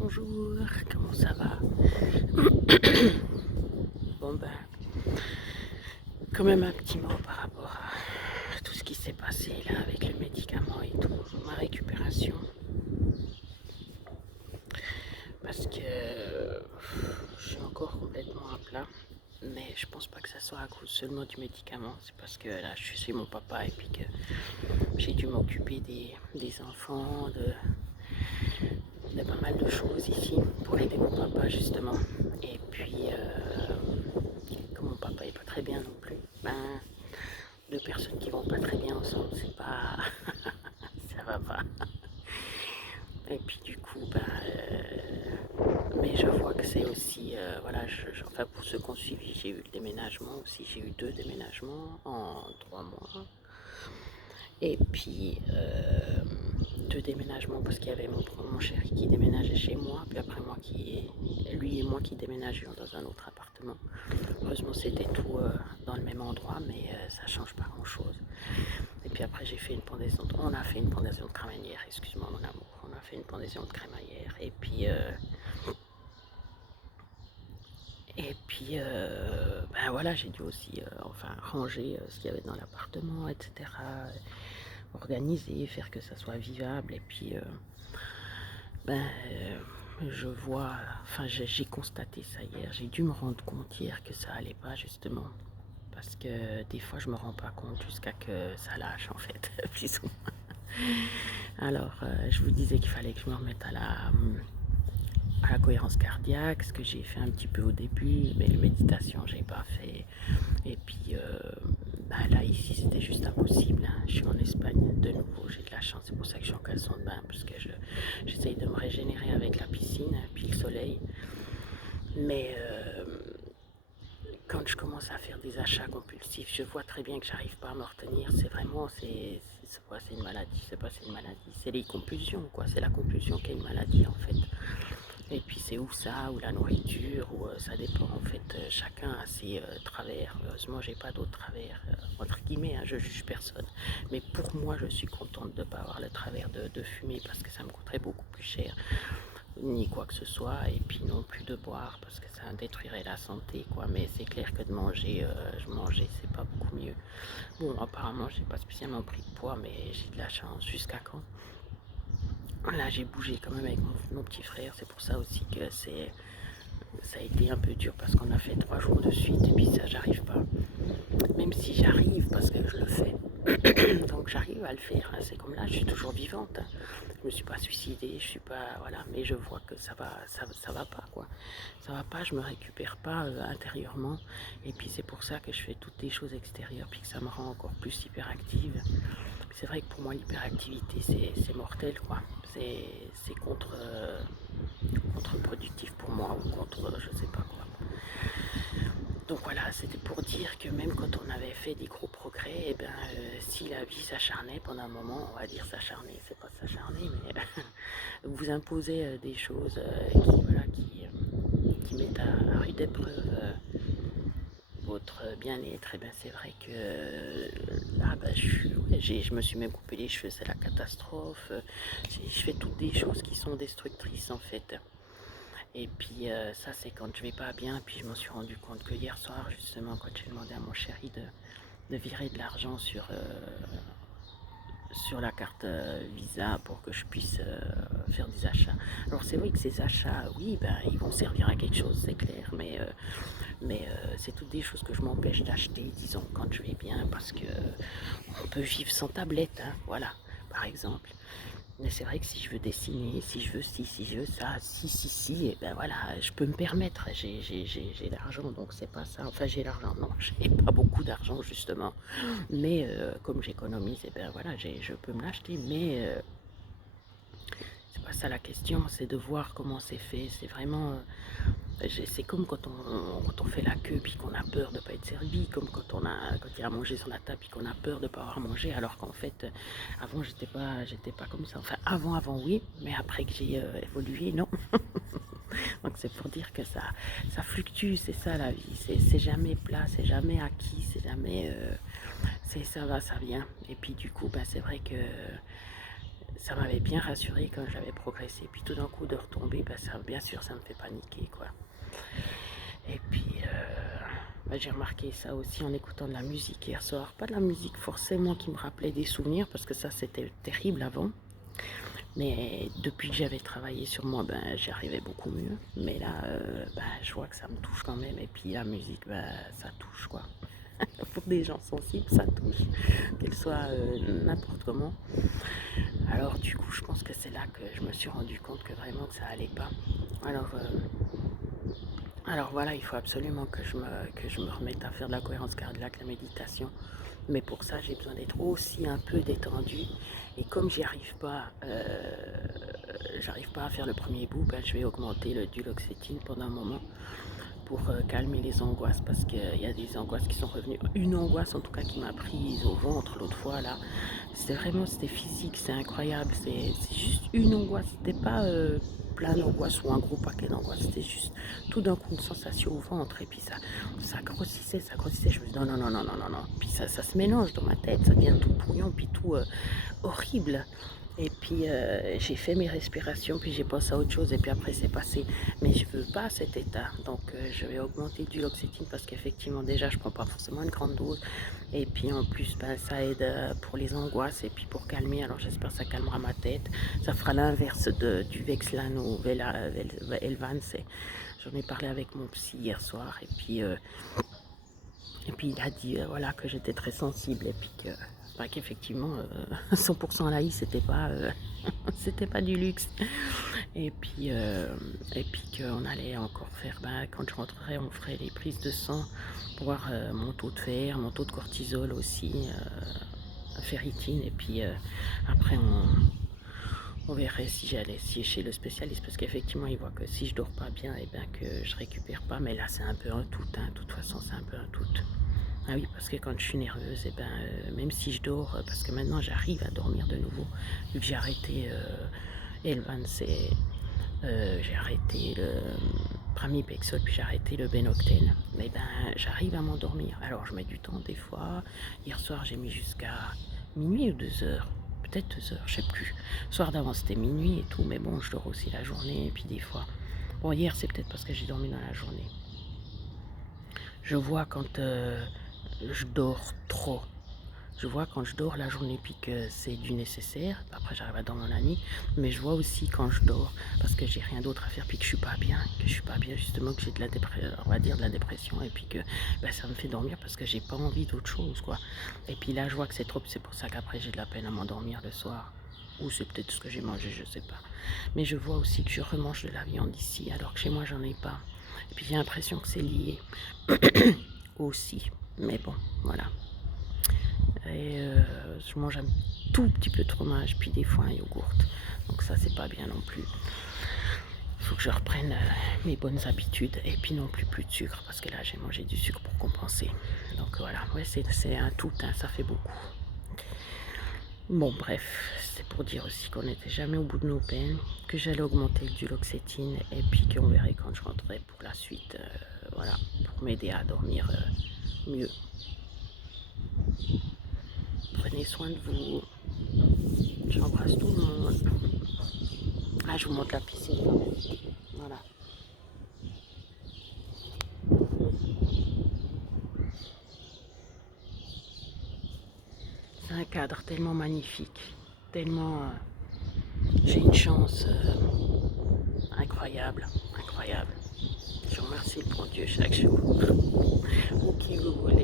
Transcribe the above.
Bonjour, comment ça va? Bon ben, quand même un petit mot par rapport à tout ce qui s'est passé là avec le médicament et tout, ma récupération. Parce que je suis encore complètement à plat. Mais je pense pas que ça soit à cause seulement du médicament. C'est parce que là, je suis chez mon papa et puis que j'ai dû m'occuper des enfants, de pas mal de choses ici pour aider mon papa justement. Et puis, comme mon papa est pas très bien non plus, ben, deux personnes qui vont pas très bien ensemble, c'est pas. Ça va pas. Et puis du coup, ben, mais je vois que c'est aussi, voilà, enfin pour ceux qui ont suivi, j'ai eu le déménagement aussi, j'ai eu 2 déménagements en 3 mois. Et puis 2 déménagements parce qu'il y avait mon chéri qui déménageait chez moi, puis après lui et moi qui déménagions dans un autre appartement. Heureusement c'était tout dans le même endroit, mais ça change pas grand chose. Et puis après on a fait une pendaison de crémaillère, excuse-moi mon amour, on a fait une pendaison de crémaillère et puis ben voilà, j'ai dû aussi enfin ranger ce qu'il y avait dans l'appartement, etc. Organiser, faire que ça soit vivable. Et puis ben je vois, enfin j'ai constaté ça hier, j'ai dû me rendre compte hier que ça allait pas justement. Parce que des fois je me rends pas compte jusqu'à que ça lâche en fait, plus ou moins. Alors je vous disais qu'il fallait que je me remette à la cohérence cardiaque, ce que j'ai fait un petit peu au début, mais la méditation j'ai pas fait. Et puis bah là ici c'était juste impossible, hein. Je suis en Espagne de nouveau, j'ai de la chance, c'est pour ça que je suis en caleçon de bain, parce que j'essaye de me régénérer avec la piscine, puis le soleil. Mais quand je commence à faire des achats compulsifs, je vois très bien que j'arrive pas à me retenir. C'est vraiment, c'est quoi, c'est une maladie, c'est pas, c'est une maladie, c'est les compulsions, quoi. C'est la compulsion qui est une maladie en fait. Et puis c'est ou ça, ou la nourriture, ou ça dépend en fait. Chacun a ses travers. Heureusement, j'ai pas d'autres travers, entre guillemets, hein, je juge personne. Mais pour moi, je suis contente de ne pas avoir le travers de fumer parce que ça me coûterait beaucoup plus cher, ni quoi que ce soit, et puis non plus de boire parce que ça détruirait la santé, quoi. Mais c'est clair que de manger, je mangeais, c'est pas beaucoup mieux. Bon, apparemment, j'ai pas spécialement pris de poids, mais j'ai de la chance. Jusqu'à quand? Là, j'ai bougé quand même avec mon petit frère, c'est pour ça aussi que ça a été un peu dur parce qu'on a fait 3 jours de suite et puis ça, j'arrive pas. Même si j'arrive parce que je le fais. Donc j'arrive à le faire, hein. C'est comme là, je suis toujours vivante. Je me suis pas suicidée, je suis pas, voilà, mais je vois que ça va pas, quoi. Ça va pas, je me récupère pas intérieurement. Et puis c'est pour ça que je fais toutes les choses extérieures, puis que ça me rend encore plus hyperactive. C'est vrai que pour moi l'hyperactivité c'est mortel, quoi. C'est contre-productif pour moi ou contre je sais pas quoi. Donc voilà, c'était pour dire que même quand on avait fait des gros progrès, eh ben, si la vie s'acharnait pendant un moment, on va dire s'acharner, c'est pas s'acharner, mais vous imposez des choses qui mettent à rude épreuve votre bien-être, et ben c'est vrai que là, ben, je me suis même coupé les cheveux, c'est la catastrophe. Je fais toutes des choses qui sont destructrices en fait. Et puis ça c'est quand je vais pas bien, puis je m'en suis rendu compte que hier soir justement quand j'ai demandé à mon chéri de virer de l'argent sur la carte Visa pour que je puisse faire des achats. Alors c'est vrai que ces achats, oui, ben, ils vont servir à quelque chose, c'est clair, mais c'est toutes des choses que je m'empêche d'acheter, disons, quand je vais bien, parce que on peut vivre sans tablette, hein, voilà, par exemple. Mais c'est vrai que si je veux dessiner, si je veux ci, si je veux ça, si, et ben voilà, je peux me permettre, j'ai l'argent, donc c'est pas ça. Enfin, j'ai l'argent, non, j'ai pas beaucoup d'argent, justement. Mais comme j'économise, et ben voilà, je peux me l'acheter, mais c'est pas ça la question, c'est de voir comment c'est fait. C'est vraiment, c'est comme quand on fait la queue puis qu'on a peur de ne pas être servi, comme quand il y a à manger sur la table puis qu'on a peur de ne pas avoir mangé, alors qu'en fait, avant j'étais pas comme ça. Enfin, avant oui, mais après que j'ai évolué, non. Donc c'est pour dire que ça fluctue, c'est ça la vie. C'est jamais plat, c'est jamais acquis, c'est jamais, ça va, ça vient. Et puis du coup, bah, c'est vrai que ça m'avait bien rassuré quand j'avais progressé. Puis tout d'un coup de retomber, ben ça, bien sûr, ça me fait paniquer, quoi. Et puis, ben, j'ai remarqué ça aussi en écoutant de la musique hier soir. Pas de la musique forcément qui me rappelait des souvenirs, parce que ça, c'était terrible avant. Mais depuis que j'avais travaillé sur moi, ben, j'y arrivais beaucoup mieux. Mais là, ben, je vois que ça me touche quand même. Et puis la musique, ben, ça touche, quoi. Pour des gens sensibles, ça touche. Qu'elle soit n'importe comment. Alors du coup, je pense que c'est là que je me suis rendu compte que vraiment que ça allait pas. Alors, alors voilà, il faut absolument que je me remette à faire de la cohérence cardiaque, la méditation. Mais pour ça, j'ai besoin d'être aussi un peu détendue. Et comme j'arrive pas à faire le premier bout, ben, je vais augmenter le duloxétine pendant un moment pour calmer les angoisses, parce qu'il y a des angoisses qui sont revenues. Une angoisse en tout cas qui m'a prise au ventre l'autre fois là, c'était physique, c'est incroyable, c'est juste une angoisse, c'était pas plein d'angoisses ou un gros paquet d'angoisses, c'était juste tout d'un coup une sensation au ventre, et puis ça grossissait, je me dis non, non, non, non, non, non, non, puis ça se mélange dans ma tête, ça devient tout brouillon, puis tout horrible. Et puis j'ai fait mes respirations, puis j'ai pensé à autre chose, et puis après c'est passé. Mais je veux pas cet état, donc je vais augmenter du duloxétine, parce qu'effectivement déjà je prends pas forcément une grande dose, et puis en plus ben, ça aide pour les angoisses et puis pour calmer. Alors j'espère que ça calmera ma tête, ça fera l'inverse du Vexlan ou Elvan. J'en ai parlé avec mon psy hier soir, et puis il a dit voilà, que j'étais très sensible, et puis que bah, qu'effectivement 100% laï c'était pas du luxe, et puis qu'on allait encore faire, bah, quand je rentrerai on ferait les prises de sang pour voir mon taux de fer, mon taux de cortisol aussi, ferritine, et puis après on verrait si j'allais chez le spécialiste, parce qu'effectivement il voit que si je dors pas bien, et bien que je récupère pas, mais là c'est un peu un tout, hein. De toute façon c'est un peu un tout. Ah oui, parce que quand je suis nerveuse, et ben, même si je dors, parce que maintenant j'arrive à dormir de nouveau, vu que j'ai arrêté Elvan, j'ai arrêté le Pramipexole, puis j'ai arrêté le Benoctène, mais ben j'arrive à m'endormir. Alors je mets du temps des fois. Hier soir j'ai mis jusqu'à minuit ou 2 heures, peut-être 2 heures, je sais plus. Le soir d'avant c'était minuit et tout, mais bon, je dors aussi la journée, et puis des fois. Bon, hier c'est peut-être parce que j'ai dormi dans la journée. Je vois quand je dors trop. Je vois quand je dors la journée, puis que c'est du nécessaire. Après, j'arrive à dormir la nuit. Mais je vois aussi quand je dors parce que j'ai rien d'autre à faire, puis que je suis pas bien. Que je suis pas bien, justement, que j'ai de la dépression, on va dire de la dépression. Et puis que ben, ça me fait dormir parce que j'ai pas envie d'autre chose, quoi. Et puis là, je vois que c'est trop. C'est pour ça qu'après, j'ai de la peine à m'endormir le soir. Ou c'est peut-être ce que j'ai mangé, je sais pas. Mais je vois aussi que je remange de la viande ici, alors que chez moi, j'en ai pas. Et puis j'ai l'impression que c'est lié aussi. Mais bon, voilà. Et je mange un tout petit peu de fromage, puis des fois un yogourt. Donc ça, c'est pas bien non plus. Il faut que je reprenne mes bonnes habitudes, et puis non plus de sucre, parce que là, j'ai mangé du sucre pour compenser. Donc voilà, ouais, c'est un tout, hein, ça fait beaucoup. Bon, bref, c'est pour dire aussi qu'on n'était jamais au bout de nos peines, que j'allais augmenter le duloxétine, et puis qu'on verrait quand je rentrerai pour la suite, voilà, pour m'aider à dormir mieux. Prenez soin de vous. J'embrasse tout le monde. Ah, je vous montre la piscine quand même. Voilà. C'est un cadre tellement magnifique. Tellement. J'ai une chance incroyable. Incroyable. Je remercie le bon Dieu chaque jour. Ou qui vous voulez.